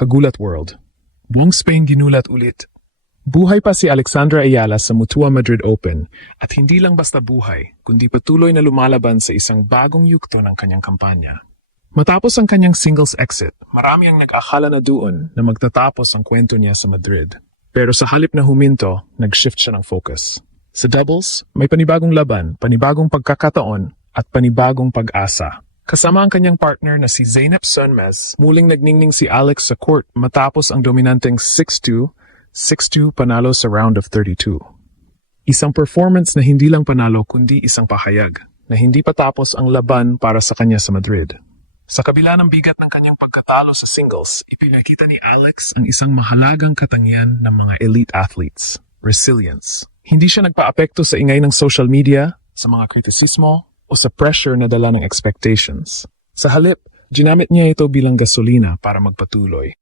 Kagulat World. Buong Spain ginulat ulit. Buhay pa si Alexandra Ayala sa Mutua Madrid Open at hindi lang basta buhay, kundi patuloy na lumalaban sa isang bagong yugto ng kanyang kampanya. Matapos ang kanyang singles exit, marami ang nag-akala na doon na magtatapos ang kwento niya sa Madrid. Pero sa halip na huminto, nag-shift siya ng focus. Sa doubles, may panibagong laban, panibagong pagkakataon, at panibagong pag-asa. Kasama ang kanyang partner na si Zeynep Sonmez, muling nagningning si Alex sa court matapos ang dominanteng 6-2, 6-2 panalo sa round of 32. Isang performance na hindi lang panalo kundi isang pahayag, na hindi pa tapos ang laban para sa kanya sa Madrid. Sa kabila ng bigat ng kanyang pagkatalo sa singles, ipinakita ni Alex ang isang mahalagang katangian ng mga elite athletes, resilience. Hindi siya nagpaapekto sa ingay ng social media, sa mga kritisismo, o sa pressure na dala ng expectations. Sa halip, ginamit niya ito bilang gasolina para magpatuloy.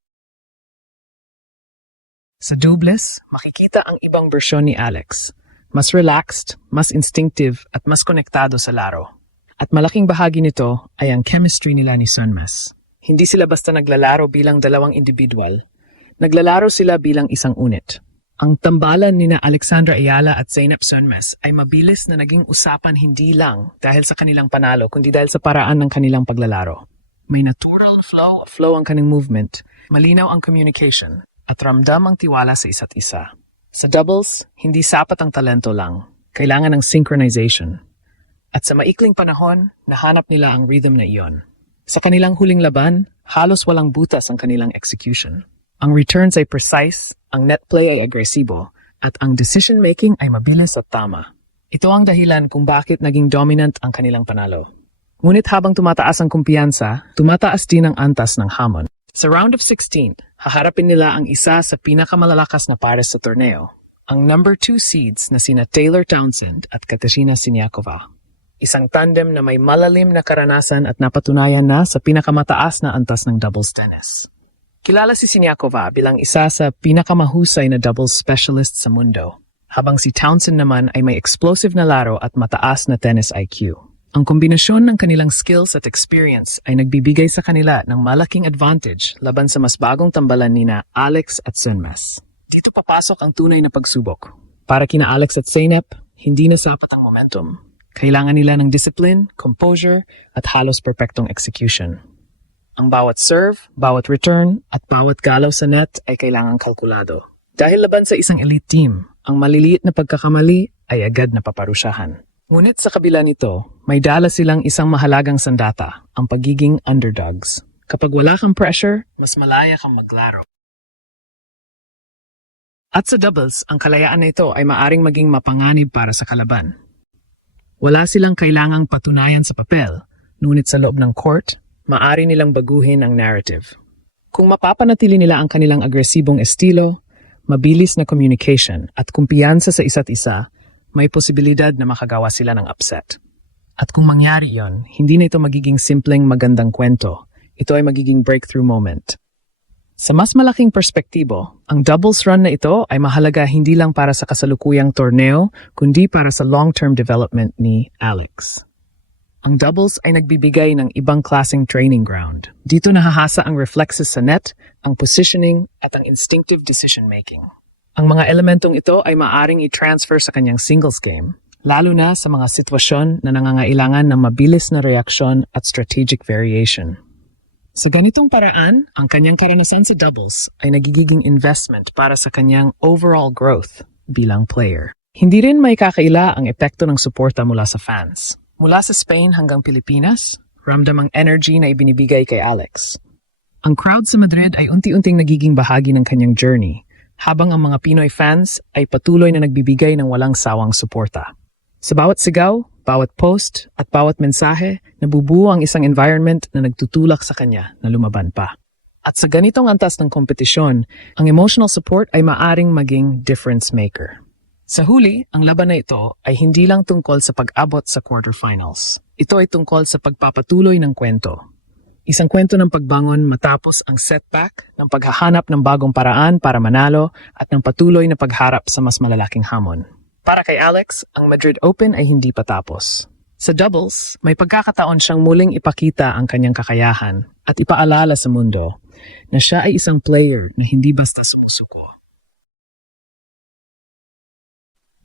Sa doubles, makikita ang ibang bersyon ni Alex. Mas relaxed, mas instinctive, at mas konektado sa laro. At malaking bahagi nito ay ang chemistry nila ni Sonmez. Hindi sila basta naglalaro bilang dalawang individual. Naglalaro sila bilang isang unit. Ang tambalan ni na Alexandra Ayala at Zeynep Sonmez ay mabilis na naging usapan hindi lang dahil sa kanilang panalo, kundi dahil sa paraan ng kanilang paglalaro. May natural flow ang kanilang movement, malinaw ang communication, at ramdam ang tiwala sa isa't isa. Sa doubles, hindi sapat ang talento lang. Kailangan ng synchronization. At sa maikling panahon, nahanap nila ang rhythm na iyon. Sa kanilang huling laban, halos walang butas ang kanilang execution. Ang returns ay precise, ang net play ay agresibo, at ang decision-making ay mabilis at tama. Ito ang dahilan kung bakit naging dominant ang kanilang panalo. Ngunit habang tumataas ang kumpiyansa, tumataas din ang antas ng hamon. Sa round of 16, haharapin nila ang isa sa pinakamalalakas na pares sa torneo, ang number 2 seeds na sina Taylor Townsend at Katerina Siniakova. Isang tandem na may malalim na karanasan at napatunayan na sa pinakamataas na antas ng doubles tennis. Kilala si Siniakova bilang isa sa pinakamahusay na doubles specialist sa mundo, habang si Townsend naman ay may explosive na laro at mataas na tennis IQ. Ang kombinasyon ng kanilang skills at experience ay nagbibigay sa kanila ng malaking advantage laban sa mas bagong tambalan nina Alex at Sonmez. Dito papasok ang tunay na pagsubok. Para kina Alex at Zeynep, hindi na sapat ang momentum. Kailangan nila ng discipline, composure, at halos perpektong execution. Ang bawat serve, bawat return, at bawat galaw sa net ay kailangang kalkulado. Dahil laban sa isang elite team, ang maliliit na pagkakamali ay agad na paparusyahan. Ngunit sa kabila nito, may dala silang isang mahalagang sandata, ang pagiging underdogs. Kapag wala kang pressure, mas malaya kang maglaro. At sa doubles, ang kalayaan na ito ay maaring maging mapanganib para sa kalaban. Wala silang kailangang patunayan sa papel, ngunit sa loob ng court, maaari nilang baguhin ang narrative. Kung mapapanatili nila ang kanilang agresibong estilo, mabilis na communication at kumpiyansa sa isa't isa, may posibilidad na makagawa sila ng upset. At kung mangyari yon, hindi na ito magiging simpleng magandang kwento. Ito ay magiging breakthrough moment. Sa mas malaking perspektibo, ang doubles run na ito ay mahalaga hindi lang para sa kasalukuyang torneo, kundi para sa long-term development ni Alex. Ang doubles ay nagbibigay ng ibang klaseng training ground. Dito nahahasa ang reflexes sa net, ang positioning, at ang instinctive decision-making. Ang mga elementong ito ay maaaring i-transfer sa kanyang singles game, lalo na sa mga sitwasyon na nangangailangan ng mabilis na reaksyon at strategic variation. Sa ganitong paraan, ang kanyang karanasan sa doubles ay nagiging investment para sa kanyang overall growth bilang player. Hindi rin may kakaila ang epekto ng suporta mula sa fans. Mula sa Spain hanggang Pilipinas, ramdam ang energy na ibinibigay kay Alex. Ang crowd sa Madrid ay unti-unting nagiging bahagi ng kanyang journey, habang ang mga Pinoy fans ay patuloy na nagbibigay ng walang sawang suporta. Sa bawat sigaw, bawat post, at bawat mensahe, nabubuo ang isang environment na nagtutulak sa kanya na lumaban pa. At sa ganitong antas ng kompetisyon, ang emotional support ay maaring maging difference maker. Sa huli, ang laban na ito ay hindi lang tungkol sa pag-abot sa quarterfinals. Ito ay tungkol sa pagpapatuloy ng kwento. Isang kwento ng pagbangon matapos ang setback, ng paghahanap ng bagong paraan para manalo, at ng patuloy na pagharap sa mas malalaking hamon. Para kay Alex, ang Madrid Open ay hindi pa tapos. Sa doubles, may pagkakataon siyang muling ipakita ang kanyang kakayahan at ipaalala sa mundo na siya ay isang player na hindi basta sumusuko.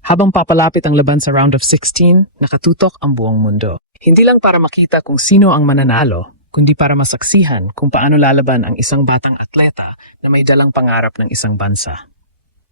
Habang papalapit ang laban sa round of 16, nakatutok ang buong mundo. Hindi lang para makita kung sino ang mananalo, kundi para masaksihan kung paano lalaban ang isang batang atleta na may dalang pangarap ng isang bansa.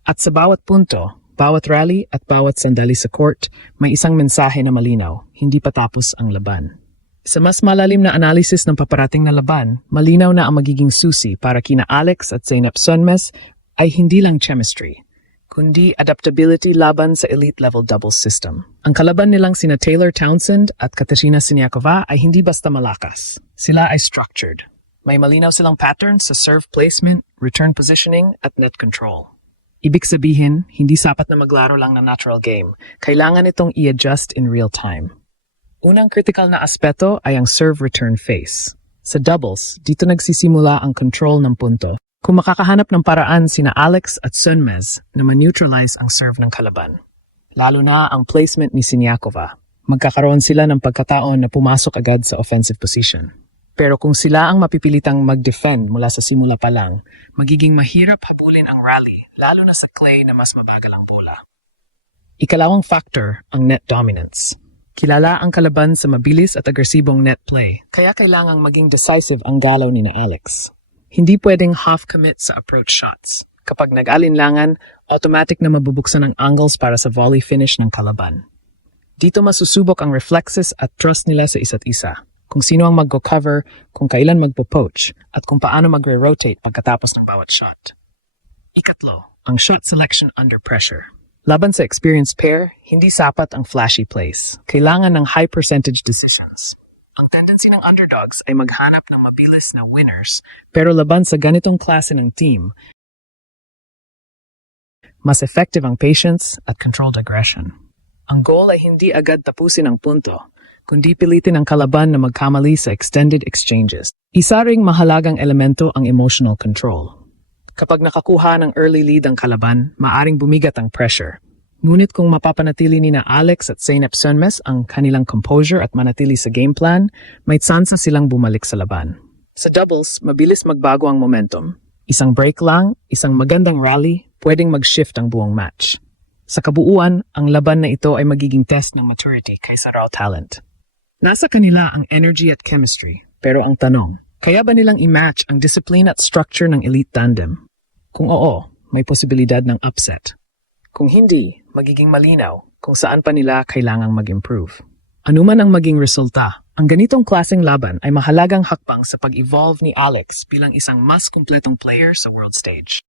At sa bawat punto, bawat rally at bawat sandali sa court, may isang mensahe na malinaw, hindi pa tapos ang laban. Sa mas malalim na analysis ng paparating na laban, malinaw na ang magiging susi para kina Alex at Zeynep Sonmez ay hindi lang chemistry, kundi adaptability laban sa elite-level doubles system. Ang kalaban nilang sina Taylor Townsend at Katarzyna Siniakova ay hindi basta malakas. Sila ay structured. May malinaw silang pattern sa serve placement, return positioning, at net control. Ibig sabihin, hindi sapat na maglaro lang ng natural game. Kailangan itong i-adjust in real time. Unang critical na aspeto ay ang serve return phase. Sa doubles, dito nagsisimula ang control ng punto. Kung makakahanap ng paraan sina Alex at Sonmez na ma-neutralize ang serve ng kalaban, lalo na ang placement ni Siniakova, magkakaroon sila ng pagkataon na pumasok agad sa offensive position. Pero kung sila ang mapipilitang mag-defend mula sa simula pa lang, magiging mahirap habulin ang rally, lalo na sa clay na mas mabagal ang bola. Ikalawang factor, ang net dominance. Kilala ang kalaban sa mabilis at agresibong net play, kaya kailangang maging decisive ang galaw ni na Alex. Hindi pwedeng half-commit sa approach shots. Kapag nag-alinlangan, automatic na mabubuksan ang angles para sa volley finish ng kalaban. Dito masusubok ang reflexes at trust nila sa isa't isa. Kung sino ang mag-go-cover, kung kailan magpo-poach, at kung paano magre-rotate pagkatapos ng bawat shot. Ikatlo, ang shot selection under pressure. Laban sa experienced pair, hindi sapat ang flashy plays. Kailangan ng high percentage decisions. Ang tendency ng underdogs ay maghanap ng mabilis na winners, pero laban sa ganitong klase ng team, mas effective ang patience at controlled aggression. Ang goal ay hindi agad tapusin ang punto, kundi pilitin ang kalaban na magkamali sa extended exchanges. Isa ring mahalagang elemento ang emotional control. Kapag nakakuha ng early lead ang kalaban, maaring bumigat ang pressure. Ngunit kung mapapanatili ni na Alex at Zeynep Sonmez ang kanilang composure at manatili sa game plan, may tsansa silang bumalik sa laban. Sa doubles, mabilis magbago ang momentum. Isang break lang, isang magandang rally, pwedeng mag-shift ang buong match. Sa kabuuan, ang laban na ito ay magiging test ng maturity kaysa raw talent. Nasa kanila ang energy at chemistry, pero ang tanong, kaya ba nilang i-match ang discipline at structure ng elite tandem? Kung oo, may posibilidad ng upset. Kung hindi, magiging malinaw kung saan pa nila kailangang mag-improve. Anuman ang maging resulta, ang ganitong klaseng laban ay mahalagang hakbang sa pag-evolve ni Alex bilang isang mas kumpletong player sa world stage.